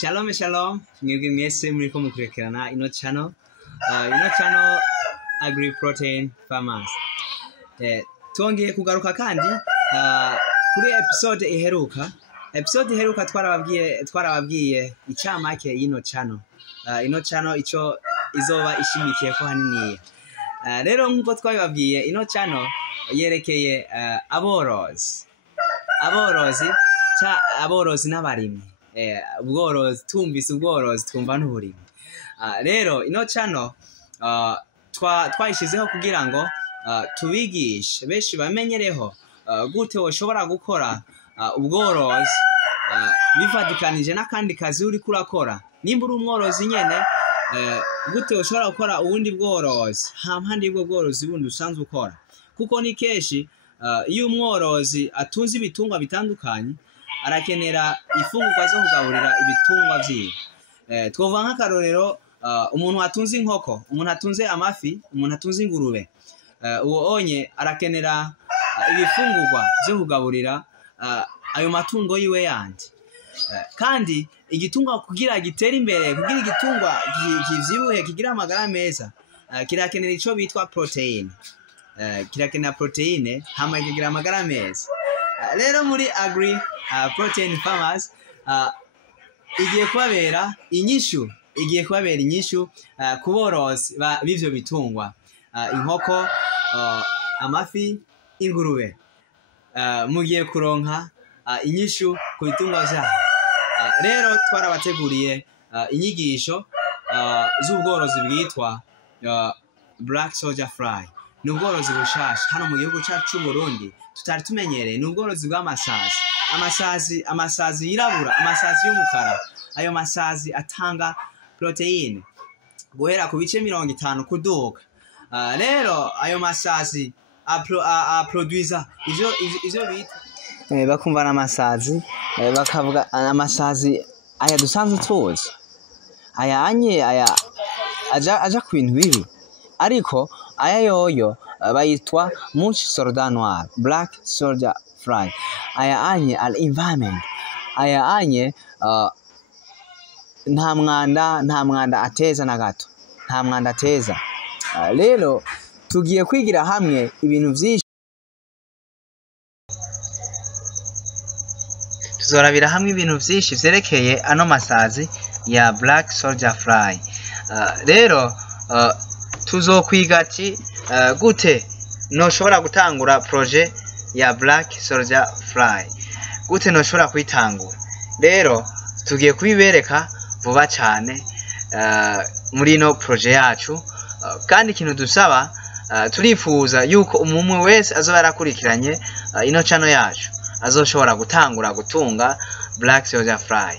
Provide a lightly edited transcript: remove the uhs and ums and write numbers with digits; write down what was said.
Shalom shalom, mwebwe mwese muriko mukurikirana ino channel Agri Protein Farmers. Twongeye kugaruka kandi kuri episode iheruka. Episode iheruka twarababwiye icamake y'ino channel. Ino channel ico izoba ishimikiye ko hanini. Rero nkuko twabibabwiye ino channel yerekeye aborozi n'abarimyi. Ubworozi tumvise ubworozi twumva n'uburimyi. Rero ino channel twayishizeho kugira ngo tubigishe benshi bamenyereho gute woshobora gukora ubworozi bivadikanije n'akandi kazi uri kurakora. Nimba uri umworozi nyene gute woshobora gukora ubundi bworozi hampande y'ubwo bworozi bundi usanzwe ukora, kuko ni keshi iyo umworozi atunze ibitungwa bitandukanye arakenera ifungurwa zo kugaburira ibitungwa vyiwe. Twovuga nk'akarorero umuntu atunze inkoko, umuntu atunze amafi, umuntu atunze ingurube, uwo onye arakenera ibifungurwa byo kugaburira ayo matungo yiwe yandi. Kandi igitungwa kugira gitere imbere, kugira igitungwa kivyibuhe kigira amagara meza, kirakenera ico bitwa protein. Kirakenera proteine hamwe kigira amagara meza. Rero muri Agri Protein Farmers igiye kubabera inyishu kuborozi b'ivyo bitungwa, inkoko, amafi, ingurube. Mugiye kuronka inyishu ku bitungwa vyabo. Rero twarabateguriye inyigisho z'ubworozi bwitwa Black Soldier Fly. Ni ubworozi bushasha hano mu gihugu cyacu Burundi tutari tumenyereye. Ni ubworozi bw'amasazi, amasazi yirabura, amasazi y'umukara. Ayo masazi atanga proteine guhera ku bice 50 kuduga. Rero ayo masazi produisa ivyo bita bakumva n'amasazi, bakavuga amasazi aya dusanzwe tuzi, aya aja ku bintu bibi, ariko aya yoyo bayitwa Mouche Soldat Noir, Black Soldier Fly. Aya al environment, aya nta mwanda ateza na gato, nta mwanda ateza. Rero tugiye kwigira hamwe ibintu vyinshi, tuzorabira hamwe ibintu vyinshi vyerekeye ano masazi ya Black Soldier Fly. Rero tuzokwiga ati gute noshobora gutangura projet ya Black Soldier Fly, gute noshobora kwitangura. Rero tugiye kubibereka vuba cyane muri no projet yacu. Kandi ikintu dusaba, turifuza yuko umumwe wese azoba yarakurikiranye ino channel yacu azoshobora gutangura gutunga Black Soldier Fly.